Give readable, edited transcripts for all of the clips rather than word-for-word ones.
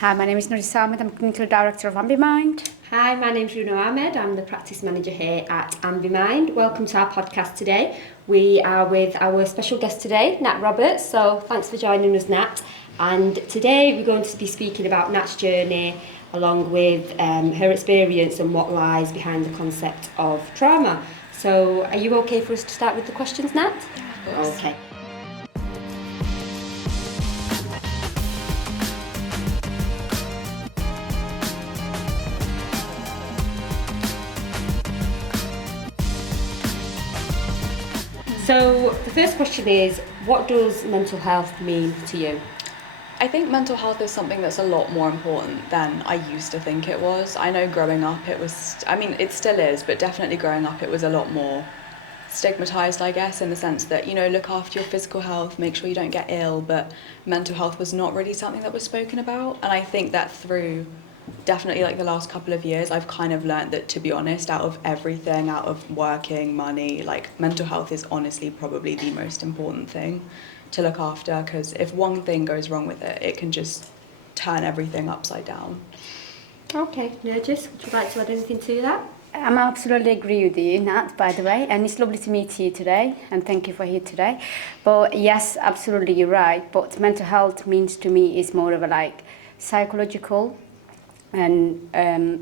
Hi, my name is Nurjis I'm Clinical Director of Ambimind. Hi, my name's Runo. I'm the Practice Manager here at Ambimind. Welcome to our podcast today. We are with our special guest today, Nat Roberts. So thanks for joining us, Nat. And today we're going to be speaking about Nat's journey along with her experience and what lies behind the concept of trauma. So are you okay for us to start with the questions, Nat? Yeah, of course. Okay. So the first question is, what does mental health mean to you? I think mental health is something that's a lot more important than I used to think it was. I know growing up it still is, but definitely growing up it was a lot more stigmatized, I guess, in the sense that, look after your physical health, make sure you don't get ill, but mental health was not really something that was spoken about. And I think that through definitely the last couple of years, I've kind of learned that, to be honest, out of everything, out of working, money, mental health is honestly probably the most important thing to look after, because if one thing goes wrong with it, it can just turn everything upside down. Okay, Nurjis, would you like to add anything to that? I absolutely agree with you, Nat, by the way, and it's lovely to meet you today, and thank you for here today. But yes, absolutely, you're right. But mental health means to me is more of a psychological and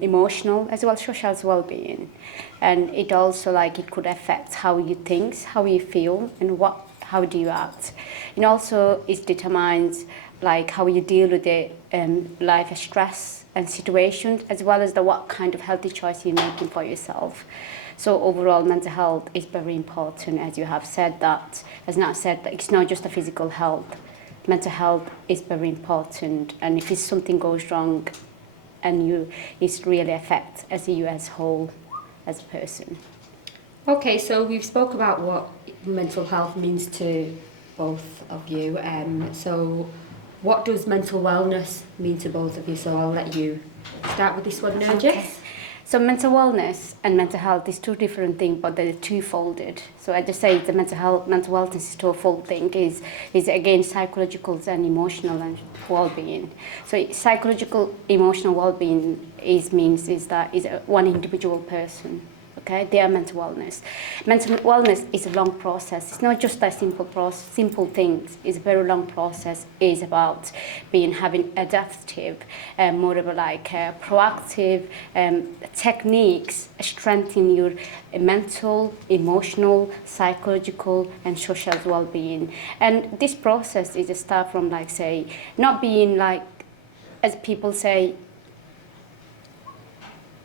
emotional as well, social well-being, and it also it could affect how you think, how you feel, and how do you act, and also it determines how you deal with the life stress and situations, as well as what kind of healthy choice you're making for yourself. So overall, mental health is very important, as you have said that, as Nat said, that it's not just a physical health. Mental health is very important, and if something goes wrong, and it really affects you as whole, as a person. Okay, so we've spoke about what mental health means to both of you. So what does mental wellness mean to both of you? So I'll let you start with this one, Nurjis. Okay. So mental wellness and mental health is two different things, but they're two-folded. So I just say the mental wellness is two-fold thing, is again psychological and emotional and well-being. So psychological, emotional well-being is one individual person. Okay, their mental wellness. Mental wellness is a long process. It's not just a simple things. It's a very long process. It's about having adaptive, more of proactive techniques, strengthening your mental, emotional, psychological, and social well-being. And this process is a start from not being as people say,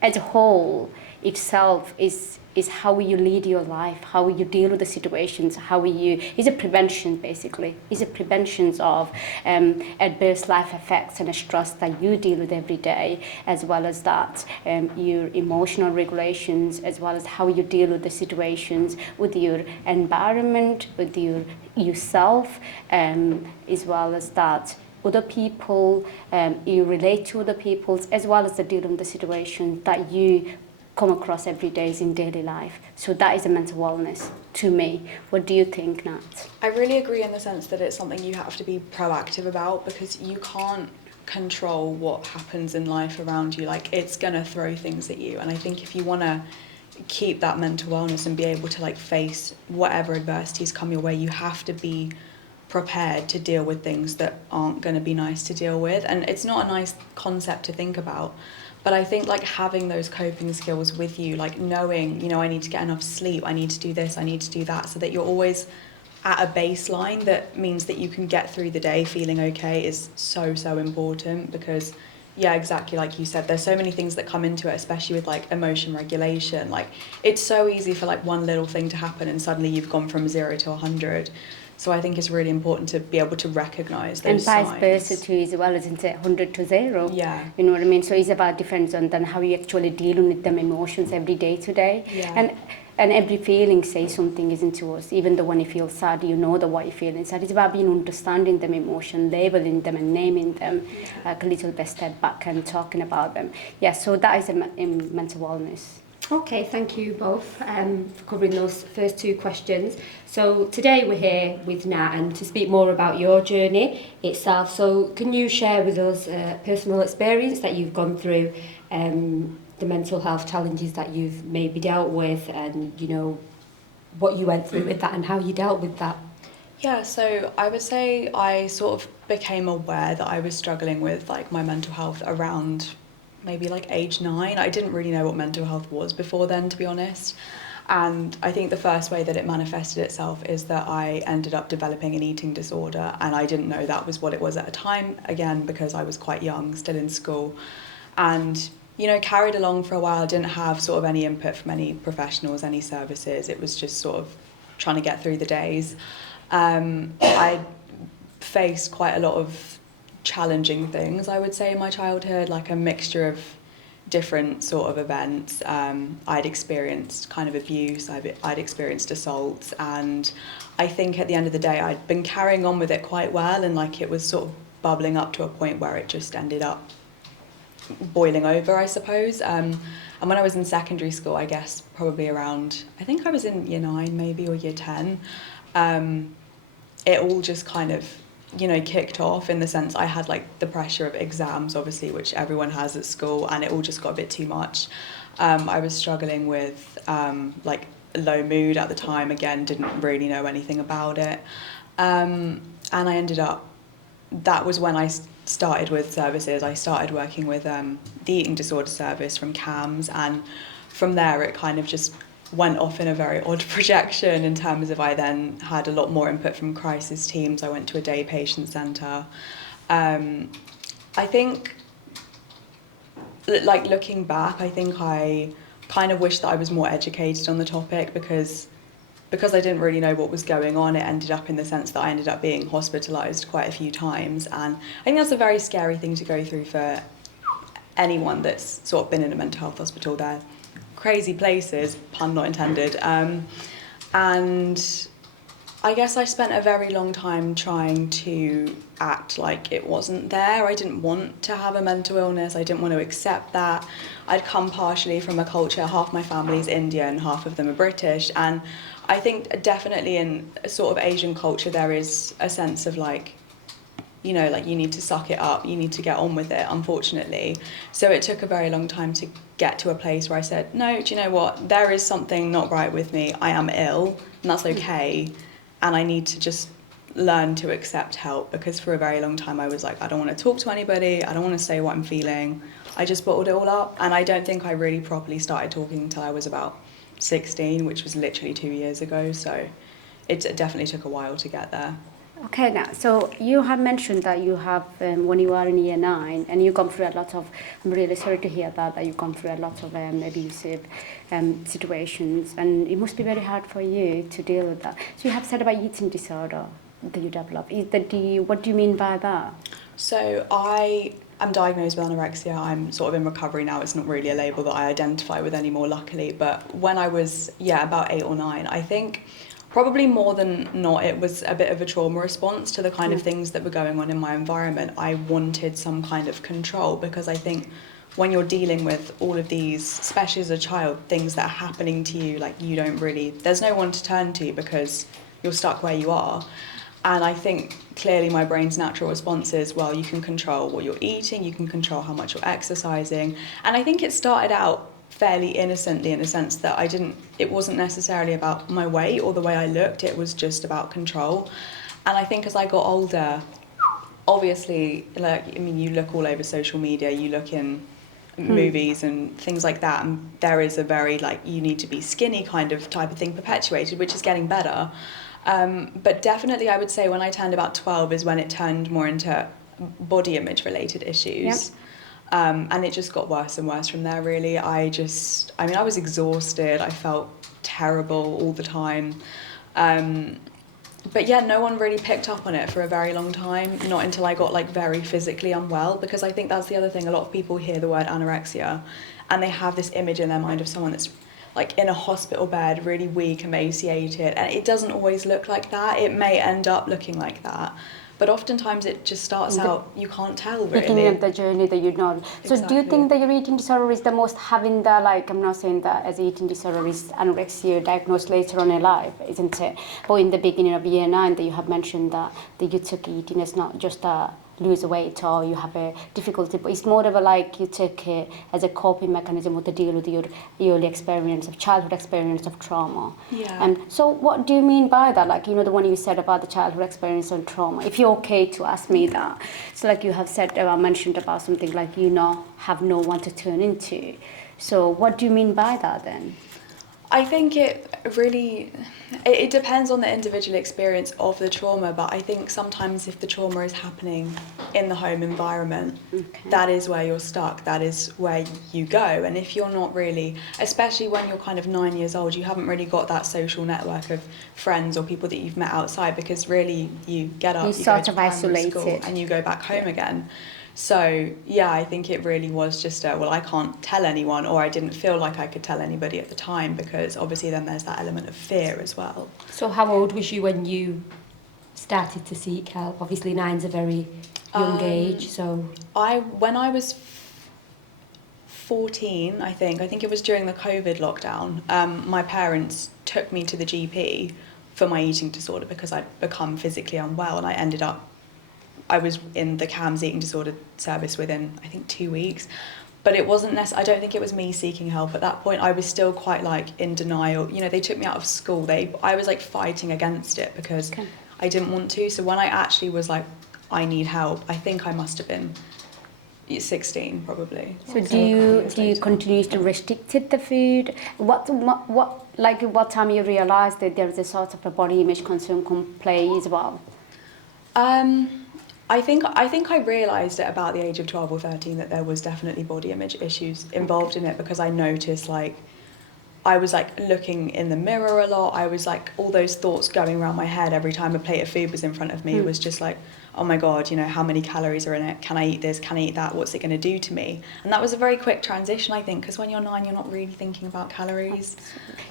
as a whole itself is how you lead your life, how you deal with the situations, is a prevention basically. It's a prevention of adverse life effects and stress that you deal with every day, as well as that your emotional regulations, as well as how you deal with the situations with your environment, with yourself, as well as that other people, you relate to other people, as well as the dealing with the situation that you come across every day in daily life. So that is a mental wellness to me. What do you think, Nat? I really agree in the sense that it's something you have to be proactive about, because you can't control what happens in life around you. It's gonna throw things at you, and I think if you want to keep that mental wellness and be able to face whatever adversities come your way, you have to be prepared to deal with things that aren't going to be nice to deal with. And it's not a nice concept to think about, but I think having those coping skills with you, knowing, I need to get enough sleep, I need to do this, I need to do that, so that you're always at a baseline that means that you can get through the day feeling okay, is so important. Because yeah, exactly like you said, there's so many things that come into it, especially with emotion regulation. It's so easy for one little thing to happen and suddenly you've gone from 0 to 100. So I think it's really important to be able to recognise those signs. And vice versa too, as well, isn't it? 100 to 0. Yeah. You know what I mean? So it's about difference on how you actually dealing with them emotions every day to day. Yeah. And every feeling says something, isn't to us? Even though when you feel sad, you know what you're feeling sad. It's about understanding them emotion, labeling them and naming them, a little bit step back and talking about them. Yeah, so that is a mental wellness. Okay, thank you both for covering those first two questions. So today we're here with Nat and to speak more about your journey itself. So can you share with us a personal experience that you've gone through, the mental health challenges that you've maybe dealt with, and you know what you went through with that and how you dealt with that? Yeah, so I would say I sort of became aware that I was struggling with like my mental health around maybe like age 9. I didn't really know what mental health was before then, to be honest. And I think the first way that it manifested itself is that I ended up developing an eating disorder, and I didn't know that was what it was at the time, again, because I was quite young, still in school. And, you know, carried along for a while. I didn't have sort of any input from any professionals, any services. It was just sort of trying to get through the days. I faced quite a lot of challenging things, I would say, in my childhood, like a mixture of different sort of events. I'd experienced kind of abuse, I'd experienced assaults, and I think at the end of the day I'd been carrying on with it quite well, and like it was sort of bubbling up to a point where it just ended up boiling over, I suppose. And when I was in secondary school, I guess probably around, I think I was in year 9 maybe, or year 10, it all just kind of, you know, kicked off in the sense I had like the pressure of exams, obviously, which everyone has at school, and it all just got a bit too much. I was struggling with like low mood at the time, again, didn't really know anything about it. And I ended up, that was when I started with services. I started working with the eating disorder service from CAHMS, and from there it kind of just went off in a very odd projection in terms of I then had a lot more input from crisis teams. I went to a day patient centre. I think, like looking back, I think I kind of wish that I was more educated on the topic, because I didn't really know what was going on. It ended up in the sense that I ended up being hospitalised quite a few times, and I think that's a very scary thing to go through for anyone that's sort of been in a mental health hospital. They're crazy places, pun not intended. And I guess I spent a very long time trying to act like it wasn't there. I didn't want to have a mental illness. I didn't want to accept that. I'd come partially from a culture, half my family's Indian, half of them are British. And I think definitely in a sort of Asian culture, there is a sense of like, you know, like you need to suck it up, you need to get on with it, unfortunately. So it took a very long time to get to a place where I said, no, do you know what? There is something not right with me. I am ill, and that's okay. And I need to just learn to accept help, because for a very long time I was like, I don't want to talk to anybody, I don't want to say what I'm feeling. I just bottled it all up, and I don't think I really properly started talking until I was about 16, which was literally 2 years ago. So it definitely took a while to get there. Okay, now, so you have mentioned that you have, when you are in year 9, and you've gone through a lot of, I'm really sorry to hear that you've gone through a lot of abusive situations, and it must be very hard for you to deal with that. So you have said about eating disorder that you develop. What do you mean by that? So I am diagnosed with anorexia. I'm sort of in recovery now. It's not really a label that I identify with anymore, luckily. But when I was, about 8 or 9, I think probably more than not, it was a bit of a trauma response to the kind of things that were going on in my environment. I wanted some kind of control, because I think when you're dealing with all of these, especially as a child, things that are happening to you, like you don't really, there's no one to turn to because you're stuck where you are. And I think clearly my brain's natural response is, well, you can control what you're eating, you can control how much you're exercising. And I think it started out fairly innocently, in a sense that it wasn't necessarily about my weight or the way I looked, it was just about control. And I think as I got older, obviously, you look all over social media, you look in movies and things like that, and there is a very you need to be skinny kind of type of thing perpetuated, which is getting better. But definitely I would say when I turned about 12 is when it turned more into body image related issues. Yep. And it just got worse and worse from there, really. I was exhausted. I felt terrible all the time. But yeah, no one really picked up on it for a very long time, not until I got very physically unwell, because I think that's the other thing. A lot of people hear the word anorexia and they have this image in their mind of someone that's in a hospital bed, really weak, emaciated, and it doesn't always look like that. It may end up looking like that, But oftentimes it just starts out, you can't tell really. Beginning of the journey that you know. So do you think that your eating disorder is the most having the, like, I'm not saying that as eating disorder is anorexia diagnosed later on in life, isn't it? But in the beginning of year 9 that you have mentioned that you took eating as not just a lose weight or you have a difficulty, but it's more of a like you took it as a coping mechanism to deal with your early experience of childhood experience of trauma. Yeah. So what do you mean by that? Like, the one you said about the childhood experience of trauma, if you're okay to ask me that. So like you have said, mentioned about something like have no one to turn into. So what do you mean by that then? I think it depends on the individual experience of the trauma, but I think sometimes if the trauma is happening in the home environment, that is where you're stuck, that is where you go. And if you're not really, especially when you're kind of 9 years old, you haven't really got that social network of friends or people that you've met outside, because really you get up, you go to primary school and you go back home again. So, yeah, I think it really was just I can't tell anyone, or I didn't feel like I could tell anybody at the time, because obviously then there's that element of fear as well. So how old was you when you started to seek help? Obviously 9's a very young age, so... When I was 14, I think it was during the COVID lockdown, my parents took me to the GP for my eating disorder because I'd become physically unwell, and I was in the CAMHS eating disorder service within, I think, 2 weeks. But it wasn't I don't think it was me seeking help. At that point, I was still quite, like, in denial. They took me out of school. I was, like, fighting against it because I didn't want to. So when I actually was like, I need help, I think I must have been 16, probably. So do you continue to restrict the food? What time you realised that there is a sort of a body image concern can play as well? I think I realised at about the age of 12 or 13 that there was definitely body image issues involved in it, because I noticed, like, I was, like, looking in the mirror a lot. I was, like, all those thoughts going around my head every time a plate of food was in front of me. It was just like, oh my God, how many calories are in it? Can I eat this? Can I eat that? What's it going to do to me? And that was a very quick transition, I think, because when you're 9, you're not really thinking about calories.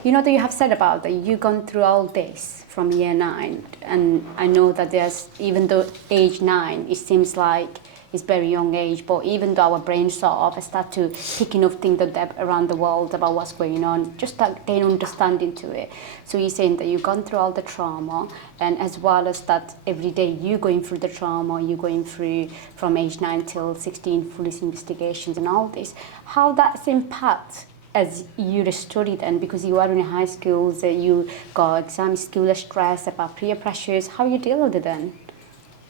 That you have said about that you've gone through all this from year 9, and I know that there's, even though age 9, it seems like it's very young age, but even though our brains sort of start to picking up things around the world about what's going on, just that gain understanding to it. So you're saying that you've gone through all the trauma, and as well as that every day you're going through the trauma, you're going through from age 9 till 16 police investigations and all this. How that's impact as you studied then, because you are in high school, so you got exam school stress about peer pressures, how you deal with it then?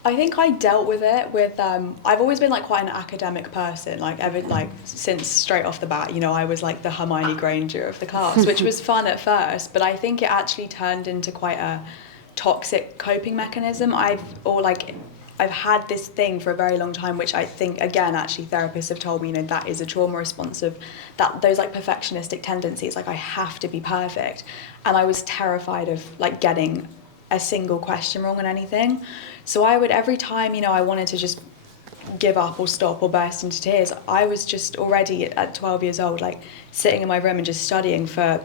I think I dealt with it with, I've always been, like, quite an academic person, since straight off the bat, I was like the Hermione Granger of the class, which was fun at first, but I think it actually turned into quite a toxic coping mechanism. I've had this thing for a very long time, which I think, again, actually therapists have told me, that is a trauma response of those, like, perfectionistic tendencies, like, I have to be perfect. And I was terrified of, like, getting a single question wrong on anything. So I would, every time, I wanted to just give up or stop or burst into tears, I was just already at 12 years old, like, sitting in my room and just studying for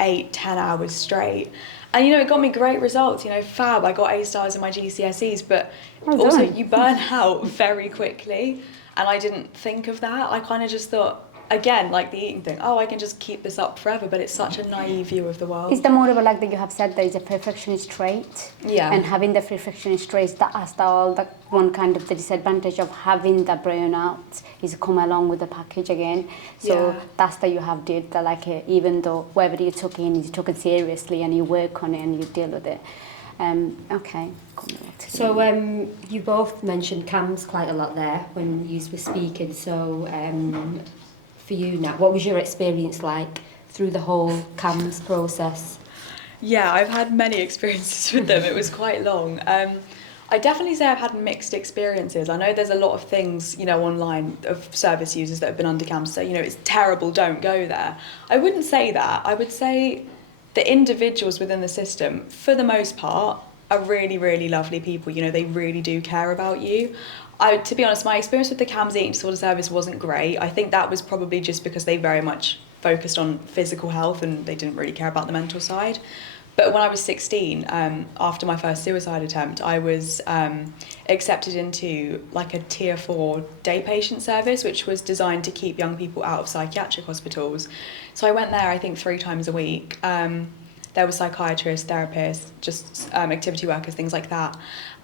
8-10 hours straight. And, it got me great results, fab. I got A stars in my GCSEs, but also you burn out very quickly. And I didn't think of that. I kind of just thought, again, like the eating thing, I can just keep this up forever, but it's such a naive view of the world. Is the more of that you have said there is a perfectionist trait? Yeah. And having the perfectionist trait, that's one kind of the disadvantage of having the burnout is come along with the package again. So that's that you have did that, even though whatever you took it seriously and you work on it and you deal with it. Okay. So you both mentioned CAMHS quite a lot there when you were speaking. So for you, Nat, what was your experience like through the whole CAMHS process? Yeah, I've had many experiences with them. It was quite long. I definitely say I've had mixed experiences. I know there's a lot of things, online of service users that have been under CAMHS, so, it's terrible, don't go there. I wouldn't say that. I would say the individuals within the system, for the most part, are really, really lovely people. They really do care about you. To be honest, my experience with the CAMHS eating disorder service wasn't great. I think that was probably just because they very much focused on physical health and they didn't really care about the mental side. But when I was 16, after my first suicide attempt, I was accepted into like a tier 4 day patient service, which was designed to keep young people out of psychiatric hospitals. So I went there, I think 3 times a week. There were psychiatrists, therapists, just activity workers, things like that.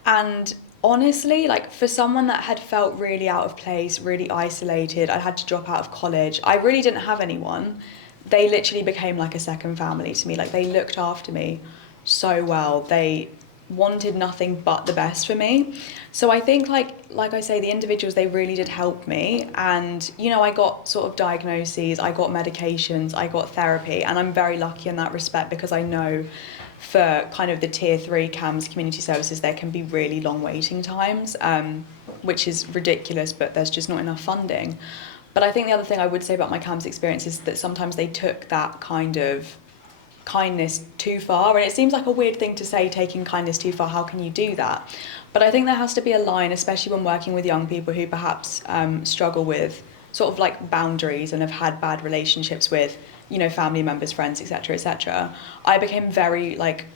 And honestly, like for someone that had felt really out of place, really isolated, I had to drop out of college, I really didn't have anyone. They literally became like a second family to me. Like they looked after me so well. They wanted nothing but the best for me. So I think like I say, the individuals, they really did help me. And, you know, I got sort of diagnoses, I got medications, I got therapy. And I'm very lucky in that respect because I know for kind of the tier 3 CAMHS community services, there can be really long waiting times, which is ridiculous, but there's just not enough funding. But I think the other thing I would say about my CAMHS experience is that sometimes they took that kind of kindness too far. And it seems like a weird thing to say, taking kindness too far, how can you do that? But I think there has to be a line, especially when working with young people who perhaps struggle with sort of like boundaries and have had bad relationships with, you know, family members, friends, etc., etc. I became very like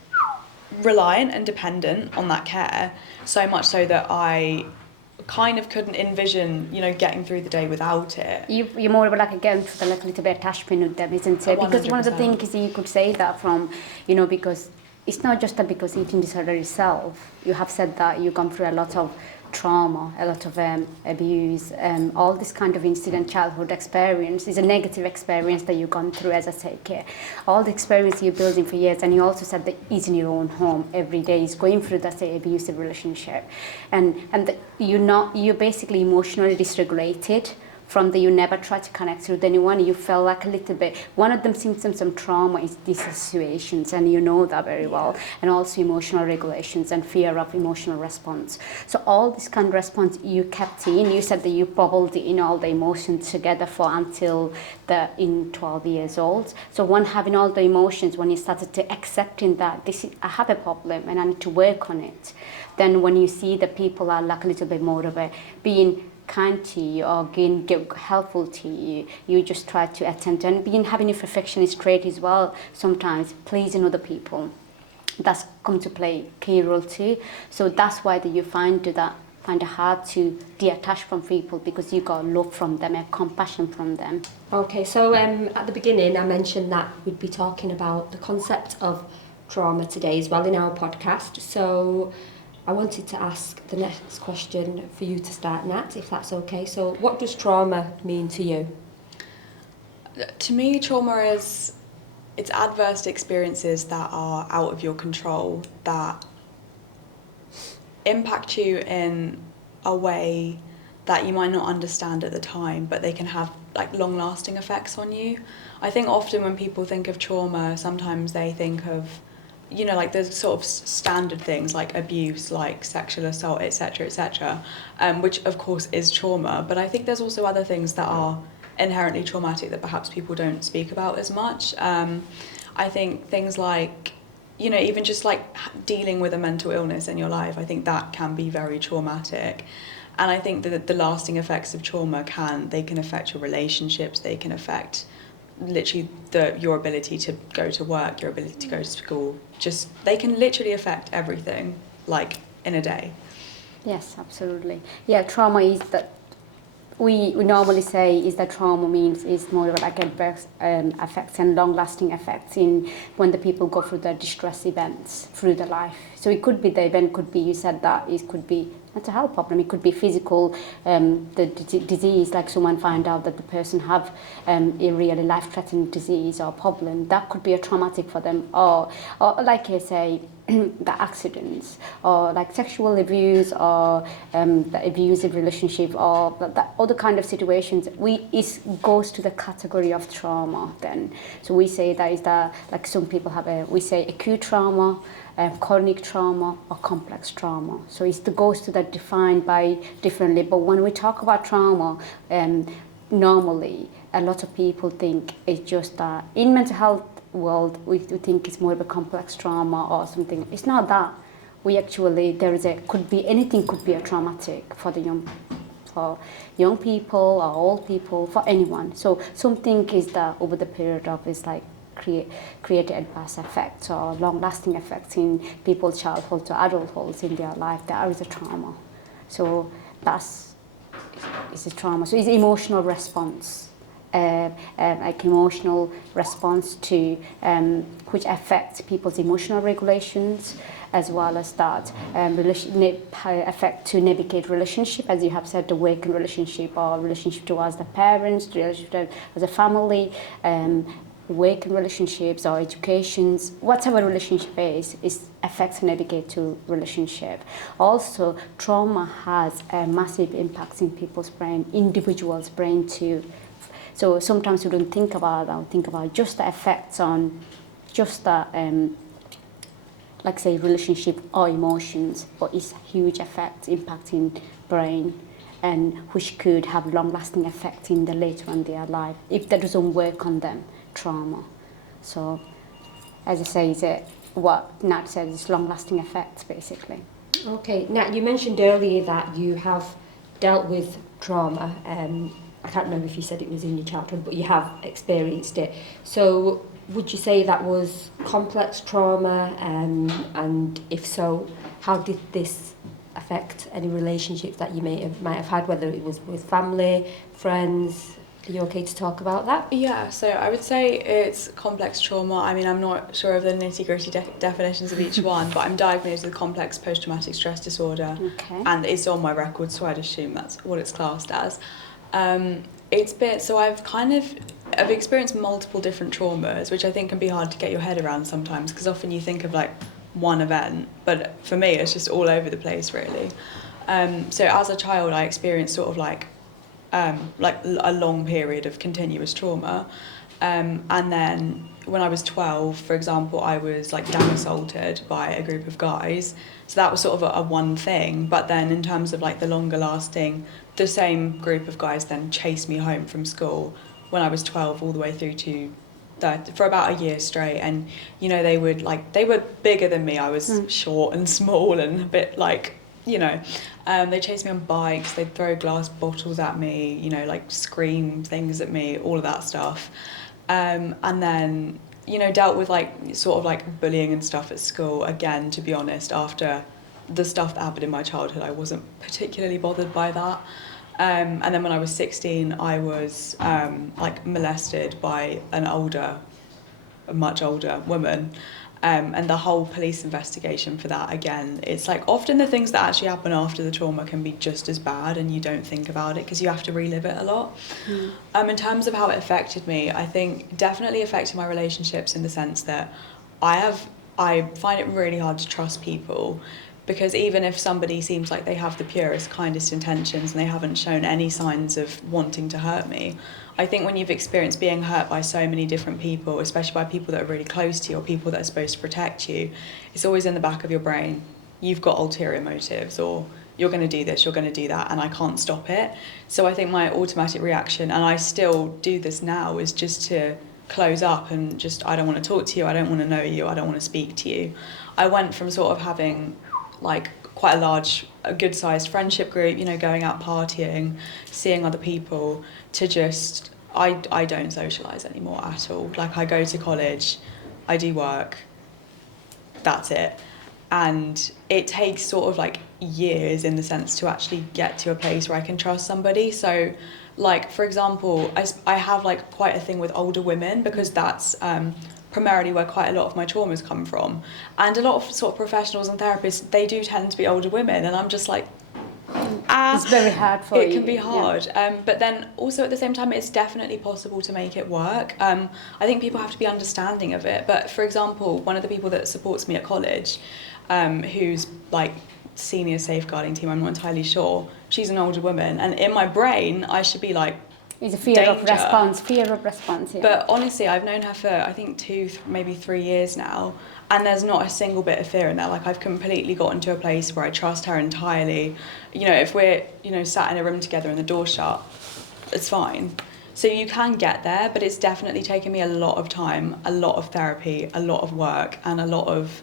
reliant and dependent on that care, so much so that I kind of couldn't envision, you know, getting through the day without it. You're more of like again for the like a little bit attachment with them, isn't it? Because one of the 100%. things is you could say that from, you know, because it's not just that because eating disorder itself. You have said that you've gone through a lot of trauma, a lot of abuse, all this kind of incident, childhood experience is a negative experience that you've gone through as a taker. All the experience you're building for years, and you also said that is in your own home every day, is going through that say abusive relationship, and that you're basically emotionally dysregulated. From the you never try to connect with anyone, you felt like a little bit, one of them symptoms of trauma is dissociations, and you know that very well, and also emotional regulations and fear of emotional response. So all this kind of response you kept in, you said that you bubbled in all the emotions together for until in 12 years old. So when having all the emotions, when you started to accepting that I have a problem and I need to work on it, then when you see that people are like a little bit more of a being kind to you or being helpful to you, you just try to attend to, and having a perfectionist trait as well, sometimes pleasing other people, that's come to play key role too. So that's why that you find it hard to detach from people, because you got love from them and compassion from them. Okay, so at the beginning I mentioned that we'd be talking about the concept of trauma today as well in our podcast. So I wanted to ask the next question for you to start, Nat, if that's okay. So what does trauma mean to you? To me, trauma is, it's adverse experiences that are out of your control, that impact you in a way that you might not understand at the time, but they can have like long-lasting effects on you. I think often when people think of trauma, sometimes they think of, you know, like there's sort of standard things like abuse, like sexual assault, etc., etc., which of course is trauma. But I think there's also other things that are inherently traumatic that perhaps people don't speak about as much. I think things like, you know, even just like dealing with a mental illness in your life, I think that can be very traumatic. And I think that the lasting effects of trauma they can affect your relationships, they can affect literally your ability to go to work, your ability to go to school. Just, they can literally affect everything, like in a day. Yes, absolutely. Yeah, trauma is that we normally say is that trauma means is more of like adverse effects and long-lasting effects in when the people go through the distress events through their life. So it could be the event could be, you said that it could be mental health problem, it could be physical, the disease, like someone find out that the person have a really life-threatening disease or problem, that could be a traumatic for them, or like you say, the accidents, or like sexual abuse, or the abusive relationship, or that other kind of situations. It goes to the category of trauma then. So we say that is that, like some people have we say acute trauma, chronic trauma, or complex trauma. So it goes to that defined by differently. But when we talk about trauma, normally a lot of people think it's just that in mental health world we think it's more of a complex trauma or something. It's not that. We actually could be anything, could be a traumatic for young people or old people, for anyone. So something is that over the period of is like create adverse effects or long-lasting effects in people's childhood to adulthood in their life, that is a trauma. So that's it's a trauma. So it's emotional response. Like emotional response to which affects people's emotional regulations, as well as that affect to navigate relationship, as you have said, the working relationship or relationship towards the parents, the relationship as a family, working relationships or educations, whatever relationship is affects to navigate to relationship. Also, trauma has a massive impact in people's brain, individuals' brain too. So sometimes we don't think about just the effects on just the like say relationship or emotions, but it's huge effects impacting brain, and which could have long-lasting effects in the later on their life if that doesn't work on them, trauma. So as I say, is it what Nat said, is long-lasting effects basically. Okay, Nat, you mentioned earlier that you have dealt with trauma. I can't remember if you said it was in your childhood, but you have experienced it. So would you say that was complex trauma? And if so, how did this affect any relationships that you might have had, whether it was with family, friends? Are you okay to talk about that? Yeah, so I would say it's complex trauma. I mean, I'm not sure of the nitty-gritty definitions of each one, but I'm diagnosed with complex post-traumatic stress disorder. Okay. And it's on my record, so I'd assume that's what it's classed as. I've experienced multiple different traumas, which I think can be hard to get your head around sometimes, because often you think of like one event, but for me it's just all over the place really. So as a child I experienced sort of like a long period of continuous trauma, and then when I was 12, for example, I was like gang assaulted by a group of guys. So that was sort of a one thing. But then in terms of like the longer lasting, the same group of guys then chased me home from school when I was 12 all the way through to for about a year straight. And, you know, they were bigger than me. I was short and small and a bit like, you know, they chased me on bikes, they'd throw glass bottles at me, you know, like scream things at me, all of that stuff. And then, you know, dealt with like sort of like bullying and stuff at school. Again, to be honest, after the stuff that happened in my childhood, I wasn't particularly bothered by that. And then when I was 16, I was like molested by a much older woman. And the whole police investigation for that, again, it's like often the things that actually happen after the trauma can be just as bad, and you don't think about it because you have to relive it a lot. In terms of how it affected me, I think definitely affected my relationships in the sense that I find it really hard to trust people, because even if somebody seems like they have the purest, kindest intentions and they haven't shown any signs of wanting to hurt me, I think when you've experienced being hurt by so many different people, especially by people that are really close to you or people that are supposed to protect you, it's always in the back of your brain, you've got ulterior motives, or you're going to do this, you're going to do that, and I can't stop it. So I think my automatic reaction, and I still do this now, is just to close up and just, I don't want to talk to you, I don't want to know you, I don't want to speak to you. I went from sort of having like quite a good-sized friendship group, you know, going out partying, seeing other people, to just, I don't socialise anymore at all. Like, I go to college, I do work, that's it. And it takes sort of like years in the sense to actually get to a place where I can trust somebody. So, like, for example, I have like quite a thing with older women, because that's primarily where quite a lot of my traumas come from. And a lot of sort of professionals and therapists, they do tend to be older women, and I'm just like, it's very hard for you. It can be hard. Yeah. But then also at the same time, it's definitely possible to make it work. I think people have to be understanding of it. But for example, one of the people that supports me at college, who's like senior safeguarding team, I'm not entirely sure, she's an older woman. And in my brain, I should be like, it's a fear of response, yeah. But honestly, I've known her for, I think, 2, maybe 3 years now, and there's not a single bit of fear in there. Like, I've completely gotten to a place where I trust her entirely. You know, if we're, you know, sat in a room together and the door's shut, it's fine. So you can get there, but it's definitely taken me a lot of time, a lot of therapy, a lot of work, and a lot of,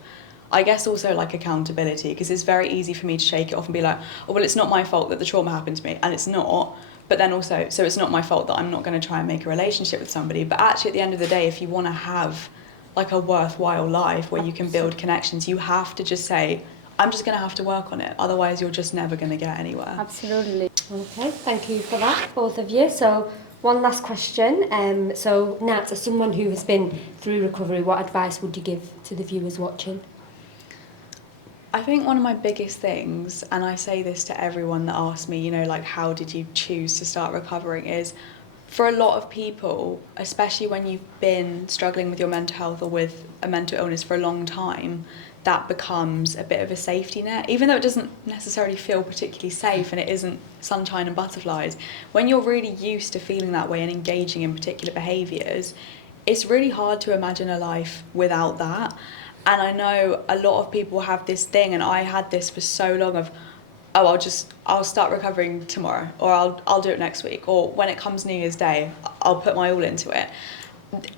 I guess, also like accountability, because it's very easy for me to shake it off and be like, oh, well, it's not my fault that the trauma happened to me, and it's not. but then also, so it's not my fault that I'm not going to try and make a relationship with somebody. But actually, at the end of the day, if you want to have like a worthwhile life where you can build connections, you have to just say, I'm just going to have to work on it. Otherwise, you're just never going to get anywhere. Absolutely. Okay, thank you for that, both of you. So one last question. So Nat, as someone who has been through recovery, what advice would you give to the viewers watching? I think one of my biggest things, and I say this to everyone that asks me, you know, like, how did you choose to start recovering, is for a lot of people, especially when you've been struggling with your mental health or with a mental illness for a long time, that becomes a bit of a safety net, even though it doesn't necessarily feel particularly safe and it isn't sunshine and butterflies. When you're really used to feeling that way and engaging in particular behaviours, it's really hard to imagine a life without that. And I know a lot of people have this thing, and I had this for so long, of, oh, I'll start recovering tomorrow, or I'll do it next week, or when it comes New Year's Day, I'll put my all into it.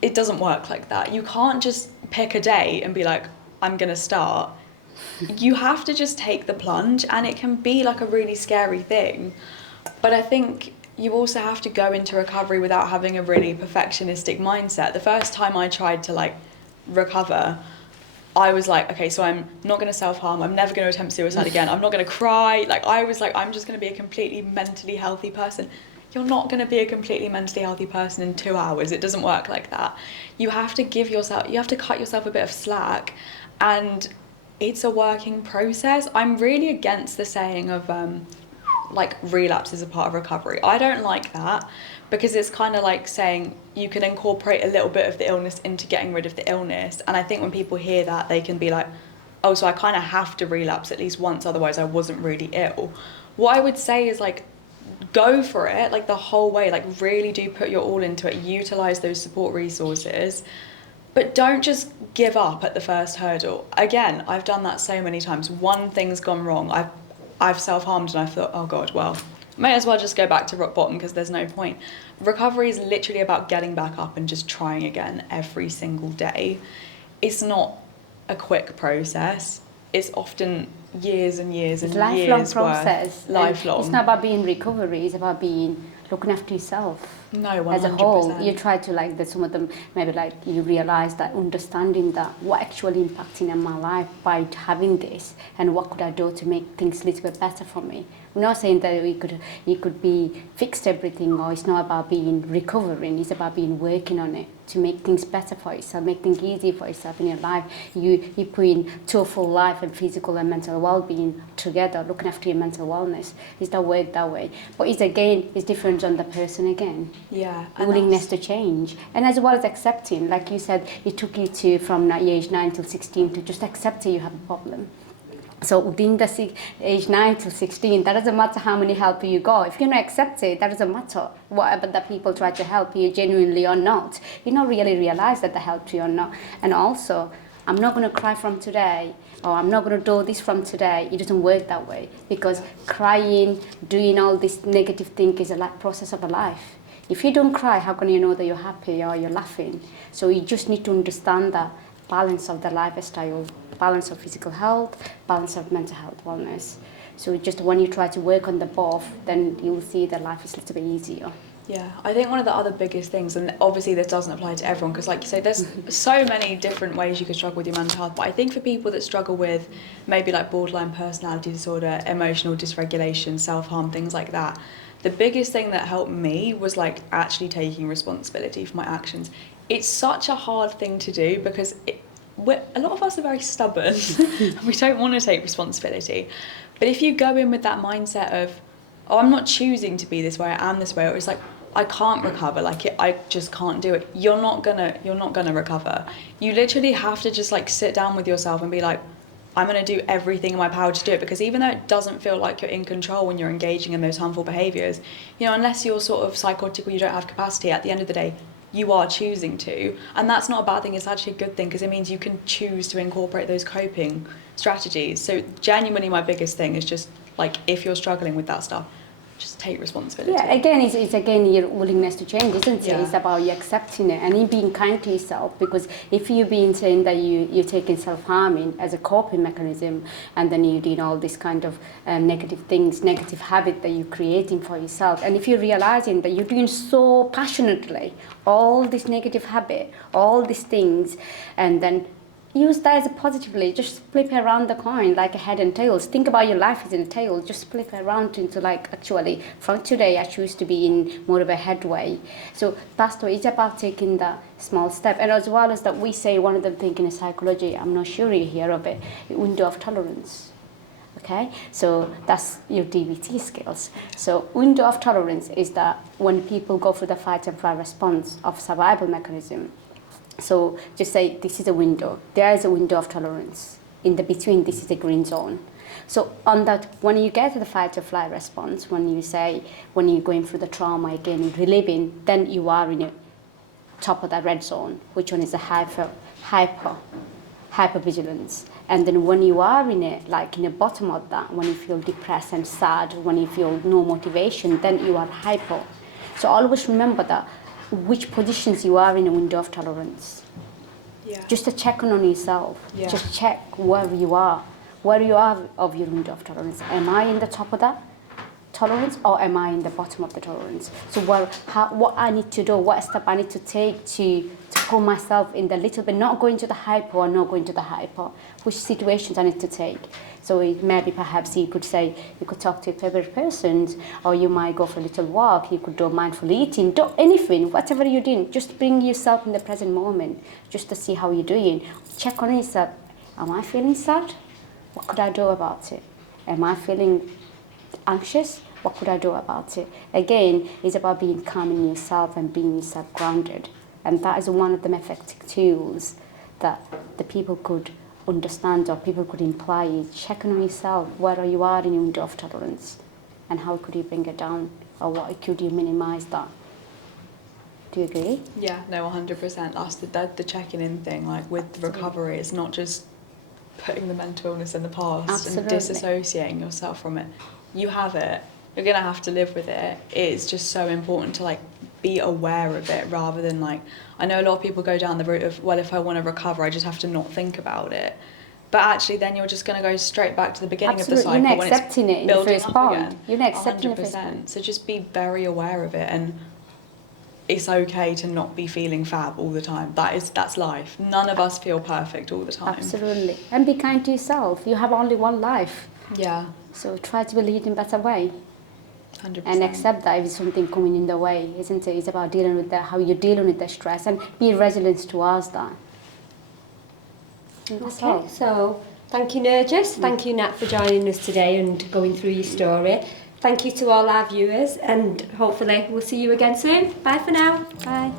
It doesn't work like that. You can't just pick a day and be like, I'm gonna start. You have to just take the plunge, and it can be like a really scary thing. But I think you also have to go into recovery without having a really perfectionistic mindset. The first time I tried to like recover, I was like, okay, so I'm not going to self-harm, I'm never going to attempt suicide again, I'm not going to cry. Like, I was like, I'm just going to be a completely mentally healthy person. You're not going to be a completely mentally healthy person in 2 hours. It doesn't work like that. You have to cut yourself a bit of slack, and it's a working process. I'm really against the saying of like relapse is a part of recovery. I don't like that, because it's kind of like saying you can incorporate a little bit of the illness into getting rid of the illness. And I think when people hear that, they can be like, oh, so I kind of have to relapse at least once, otherwise I wasn't really ill. What I would say is, like, go for it, like, the whole way. Like, really do put your all into it, utilize those support resources, but don't just give up at the first hurdle. Again, I've done that so many times. One thing's gone wrong, I've self-harmed, and I thought, oh God, well, may as well just go back to rock bottom, because there's no point. Recovery is literally about getting back up and just trying again every single day. It's not a quick process. It's often years and years and It's years lifelong process. Lifelong. It's not about being recovery, it's about looking after yourself. No, 100%. As a whole, you try to some of them, maybe you realize that, understanding that what actually impacting in my life by having this, and what could I do to make things a little bit better for me. We're not saying that it could be fixed everything, or it's not about being recovering, it's about being working on it to make things better for yourself, make things easier for yourself in your life. You put in two full life and physical and mental well-being together, looking after your mental wellness. It's that work that way. But it's different on the person again. Yeah. Willingness to change, and as well as accepting, like you said, it took you from age 9 till 16 to just accept that you have a problem. So within the age 9 till 16, that doesn't matter how many help you got. If you're not accepted, that doesn't matter. Whatever the people try to help you, genuinely or not, you don't really realize that they helped you or not. And also, I'm not going to cry from today, or I'm not going to do this from today. It doesn't work that way, because crying, doing all this negative thing is a process of a life. If you don't cry, how can you know that you're happy or you're laughing? So you just need to understand that balance of the lifestyle, balance of physical health, balance of mental health, wellness. So just when you try to work on the both, then you'll see that life is a little bit easier. Yeah, I think one of the other biggest things, and obviously this doesn't apply to everyone, because like you say, there's so many different ways you could struggle with your mental health, but I think for people that struggle with maybe like borderline personality disorder, emotional dysregulation, self-harm, things like that, the biggest thing that helped me was like actually taking responsibility for my actions. It's such a hard thing to do, because a lot of us are very stubborn. We don't want to take responsibility. But if you go in with that mindset of, oh, I'm not choosing to be this way, I am this way, or it's like, I can't recover, I just can't do it, you're not gonna recover. You literally have to just like sit down with yourself and be like, I'm going to do everything in my power to do it, because even though it doesn't feel like you're in control when you're engaging in those harmful behaviours, unless you're sort of psychotic or you don't have capacity, at the end of the day, you are choosing to. And that's not a bad thing, it's actually a good thing, because it means you can choose to incorporate those coping strategies. So genuinely my biggest thing is just, like, if you're struggling with that stuff, just take responsibility. Yeah, again, it's again your willingness to change, isn't it? Yeah. It's about you accepting it and you being kind to yourself, because if you've been saying that you're taking self-harming as a coping mechanism, and then you're doing all this kind of negative things, negative habit that you're creating for yourself, and if you're realizing that you're doing so passionately all this negative habit, all these things, and then use that as a positively, just flip it around the coin like a head and tails. Think about your life as in a tail, just flip it around into like, actually, from today I choose to be in more of a headway. So that's the way, it's about taking that small step. And as well as that, we say one of the things in psychology, I'm not sure you hear of it, window of tolerance. Okay, so that's your DBT skills. So window of tolerance is that when people go through the fight and flight response of survival mechanism, so just say this is a window. There is a window of tolerance. In the between, this is a green zone. So on that, when you get to the fight or flight response, when you're going through the trauma again, reliving, then you are in the top of that red zone, which one is a hypervigilance. And then when you are in it, like in the bottom of that, when you feel depressed and sad, when you feel no motivation, then you are hypo. So always remember that which positions you are in a window of tolerance. Yeah. Just to check on yourself. Yeah. Just check where you are of your window of tolerance. Am I in the top of that tolerance, or am I in the bottom of the tolerance? So what I need to do, what step I need to take to pull myself in the little bit, not going to the hypo or not going to the hyper, which situations I need to take. So it maybe perhaps you could say, you could talk to your favorite person, or you might go for a little walk, you could do mindful eating, do anything, whatever you're doing, just bring yourself in the present moment, just to see how you're doing. Check on yourself. Am I feeling sad? What could I do about it? Am I feeling anxious? What could I do about it? Again, it's about being calm in yourself and being yourself grounded. And that is one of the effective tools that the people could understand, or people could imply. Check on yourself, where you are in your window of tolerance, and how could you bring it down, or what could you minimize that. Do you agree? Yeah, no, 100%. That's the checking in thing, like with the recovery, it's not just putting the mental illness in the past. Absolutely. And disassociating yourself from it. You have it, you're gonna have to live with it. It's just so important to like be aware of it, rather than like, I know a lot of people go down the route of, well, if I want to recover, I just have to not think about it. But actually, then you're just going to go straight back to the beginning of the cycle. You're not accepting it in the first part. You're not accepting 100%. So just be very aware of it, and it's okay to not be feeling fab all the time. That's life. None of us feel perfect all the time. Absolutely. And be kind to yourself. You have only one life. Yeah. So try to lead in a better way. 100%. And accept that if it's something coming in the way, isn't it? It's about dealing with that, how you're dealing with the stress, and be resilient towards that. Okay, so thank you, Nurjis. Thank you, Nat, for joining us today and going through your story. Thank you to all our viewers, and hopefully we'll see you again soon. Bye for now. Bye.